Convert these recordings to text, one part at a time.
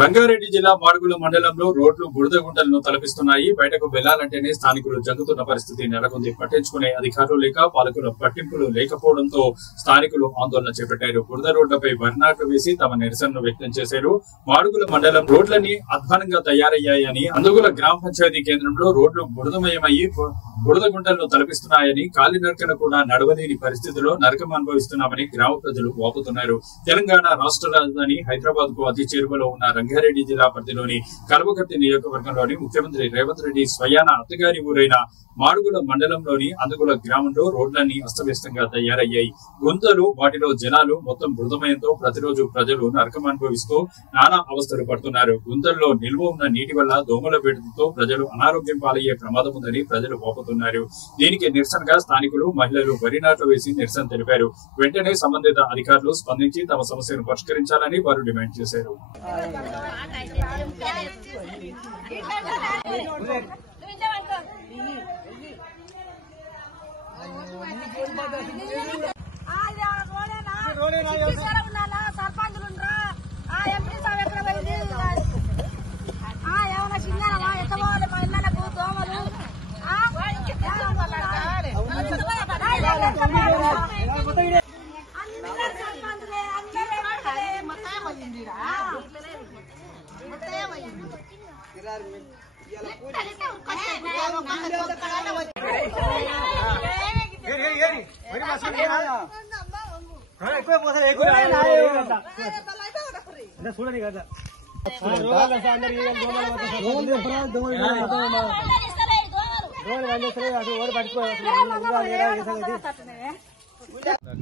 రంగారెడ్డి జిల్లా మాడుగుల మండలంలో రోడ్లు బురద గుంటలను తలపిస్తున్నాయి. బయటకు వెళ్లాలంటేనే స్థానికులు జంకుతున్న పరిస్థితి నెలకొంది. పట్టించుకునే అధికారులు లేక పాలకుల పట్టింపులు లేకపోవడంతో స్థానికులు ఆందోళన చేపట్టారు. బురద రోడ్లపై బర్నాట్లు వేసి తమ నిరసనను వ్యక్తం చేశారు. మాడుగుల మండలం రోడ్లన్నీ అధ్వానంగా తయారయ్యాయని, అందుగుల గ్రామ పంచాయతీ కేంద్రంలో రోడ్లు బురదమయమయ్యి బురద గుంటలను తలపిస్తున్నాయని, కాలినడకన కూడా నడవలేని పరిస్థితిలో నరకం అనుభవిస్తున్నామని గ్రామ ప్రజలు వాపుతున్నారు. తెలంగాణ రాష్ట్ర రాజధాని హైదరాబాద్ కు అతి చేరువలో ఉన్న రంగారెడ్డి జిల్లా పరిధిలోని కల్వకుర్తి నియోజకవర్గంలోని ముఖ్యమంత్రి రేవంత్ రెడ్డి స్వయాన అత్తగారి ఊరైన మాడుగుల మండలంలోని అందుగుల గ్రామంలో రోడ్లన్నీ అస్తవ్యస్తంగా తయారయ్యాయి. గుంతలు, వాటిలో జనాలు, మొత్తం బృదమయంతో ప్రతిరోజు ప్రజలు నరకం అనుభవిస్తూ నానా అవస్థలు పడుతున్నారు. గుంతల్లో నిల్వ ఉన్న నీటి వల్ల దోమల వేడితో ప్రజలు అనారోగ్యం పాలయ్యే ప్రమాదం ఉందని ప్రజలు వాపుతున్నారు. దీనికి నిరసనగా స్థానికులు, మహిళలు వరి నాట్లు వేసి నిరసన తెలిపారు. వెంటనే సంబంధిత అధికారులు స్పందించి తమ సమస్యను పరిష్కరించాలని వారు డిమాండ్ చేశారు. చూడండి కదా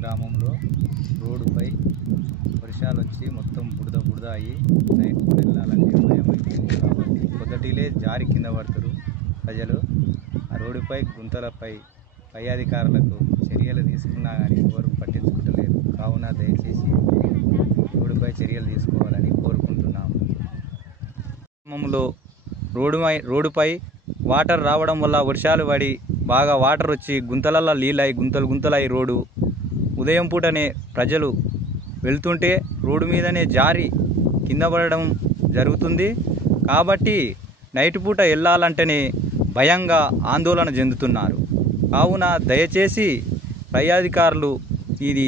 గ్రామంలో రోడ్డుపై వర్షాలు వచ్చి మొత్తం బురద బురద అయ్యి నైట్ వెళ్ళాలంటే భయం అయిపోయింది. కాబట్టి పొద్దుటిలే జారి కింద పడుతురు ప్రజలు. ఆ రోడ్డుపై గుంతలపై పై అధికారులకు చర్యలు తీసుకున్నా కానీ ఎవరు పట్టించుకుంటలేదు. కావున దయచేసి రోడ్డుపై చర్యలు తీసుకోవాలని కోరుకుంటున్నాము. గ్రామంలో రోడ్డుపై వాటర్ రావడం వల్ల వర్షాలు పడి బాగా వాటర్ వచ్చి గుంతలల్లో నీళ్ళై గుంతలై రోడ్డు ఉదయం పూటనే ప్రజలు వెళ్తుంటే రోడ్డు మీదనే జారి కింద పడడం జరుగుతుంది. కాబట్టి నైట్ పూట వెళ్ళాలంటేనే భయంగా ఆందోళన చెందుతున్నారు. కావున దయచేసి పై అధికారులు ఈ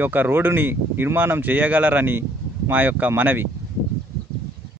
యొక్క రోడ్డుని నిర్మాణం చేయగలరని మా యొక్క మనవి.